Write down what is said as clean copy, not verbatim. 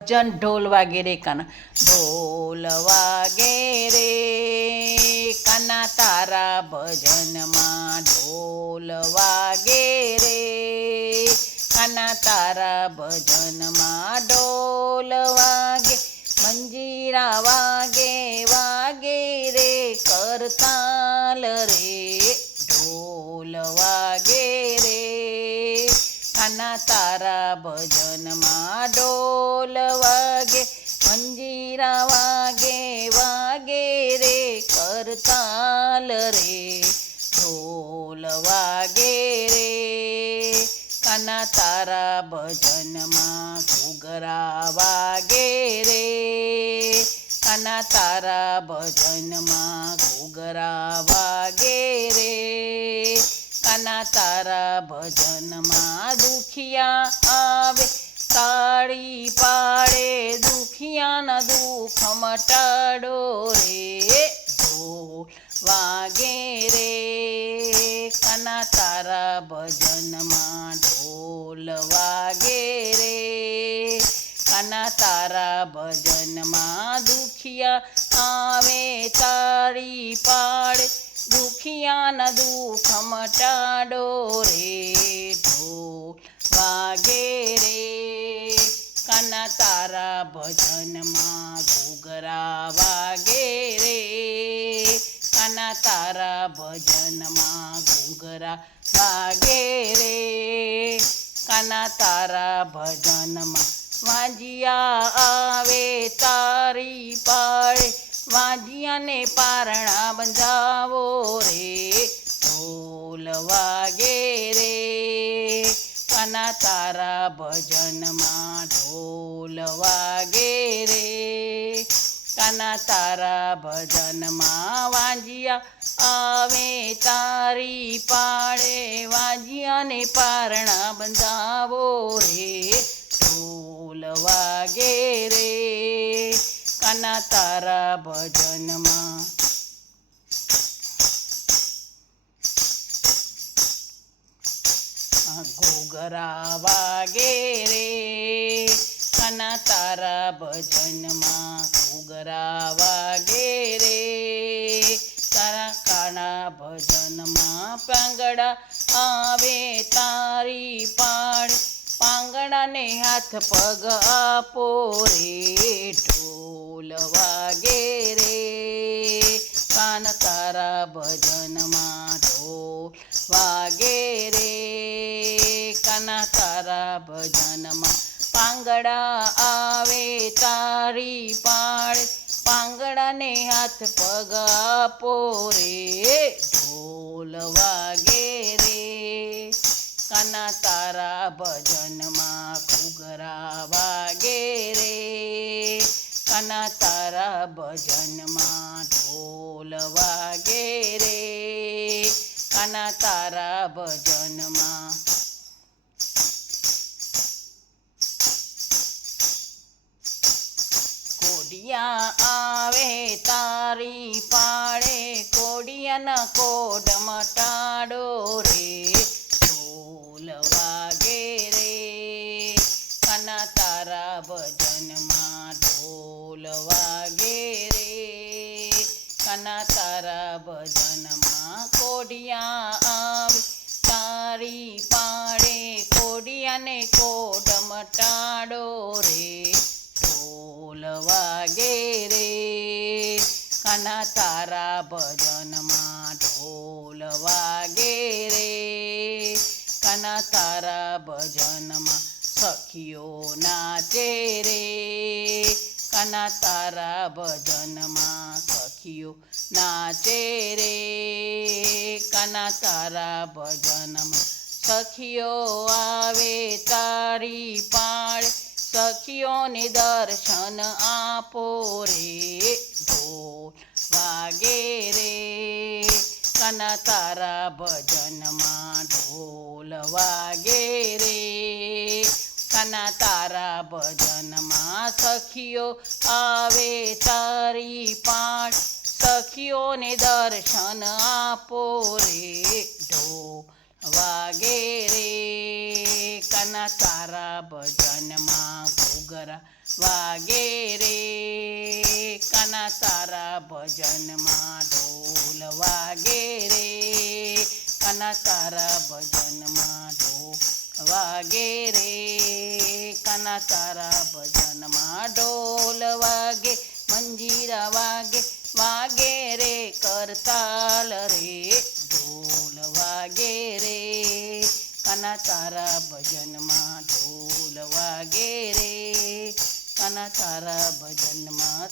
ભજન ઢોલ વાગે રે કાના, ઢોલ વાગે રે કાના તારા ભજનમાં, ઢોલ વાગે રે કાના તારા ભજનમાં, ઢોલ વાગે મંજીરા વાગે વાગે રે કરતાલ રે, ઢોલ વાગે રે કાના તારા ભજનમાં, ઢોલ વાગે મંજીરા વાગે વાગે રે કરતાલ રે, ઢોલ વાગે રે કાના તારા ભજનમાં, ઘૂઘરા વાગે રે કાના તારા ભજનમાં, ઘૂઘરા વાગે રે કાના તારા ભજનમાં, દુખિયા આવે તાળી પાડે દુખિયાના દુઃખ મટાડો રે, ઢોલ વાગે રે કાના તારા ભજનમાં, ઢોલ વાગે રે કાના તારા ભજનમાં, દુખિયા આવે તાળી પાડે દુખિયાના દુઃખ મટાડો રે, ઢોલ વાગે રે કાના તારા ભજનમાં, ઘૂઘરા વાગે રે કાના તારા ભજનમાં, ઘૂઘરા વાગે રે કાના તારા ભજનમાં, વાંજિયા આવે તારી પાડે વાંજિયાને પારણા બંધાવો રે, ઢોલ વાગે રે કાના તારા ભજનમાં, ઢોલ વાગે રે કાના તારા ભજનમાં, વાંજિયા આવે તારી પાડે વાંજિયાને પારણા બંધાવો રે, ઢોલ વાગે રે કાના તારા ભજનમાં, ઘૂઘરા વાગે રે કાના તારા ભજનમાં, ઘૂઘરા વાગે રે તારા કાના ભજનમાં, પાંગડા આવે તારી પાડે પાંગડાને હાથ પગ આપો રે, ઢોલ વાગે રે કાના તારા ભજનમાં, ઢોલ વાગે રે કાના તારા ભજનમાં, પાંગડા આવે તારી પાડે પાંગડાને હાથ પગ આપો રે, ઢોલ વાગે રે કાના તારા ભજનમાં, ઘૂઘરા વાગે રે કાના તારા ભજનમાં, ઢોલ વાગે રે કાના તારા ભજનમાં, કોડિયા આવે તારી પાડે કોડિયાના કોડ મટાડો રે, ઢોલ વાગે રે કાના તારા ભજનમાં, ઢોલ વાગે રે કાના તારા ભજનમાં, કોડિયા આવે તારી પાડે કોડિયાને કોડ મટાડો રે, ઢોલ વાગે રે કાના તારા ભજનમાં, ઢોલ વાગે રે કાના તારા ભજનમાં, સખીઓ નાચે રે કાના તારા ભજનમાં, સખીઓ નાચે રે કાના તારા ભજનમાં, સખીઓ આવે તારી પાડે સખીઓને દર્શન આપો રે, ઢોલ વાગે રે કાના તારા ભજનમાં, ઢોલ વાગે રે કાના તારા ભજનમાં, સખીઓ આવે તારી પાડ સખીઓને દર્શન આપો રે, ઢોલ વાગે રે કાના તારા ભજનમાં, ઘૂઘરા વાગે રે કાના તારા ભજનમાં ઢોલ વાગે રે કાના તારા ભજનમાં ઢોલ વાગે રે કાના તારા ભજનમાં ઢોલ વાગે મંજીરા વાગે વાગે રે કરતાલ રે ઢોલ વાગે રે કાના તારા ભજનમાં ઢોલ વાગે રે કાના તારા ભજનમાં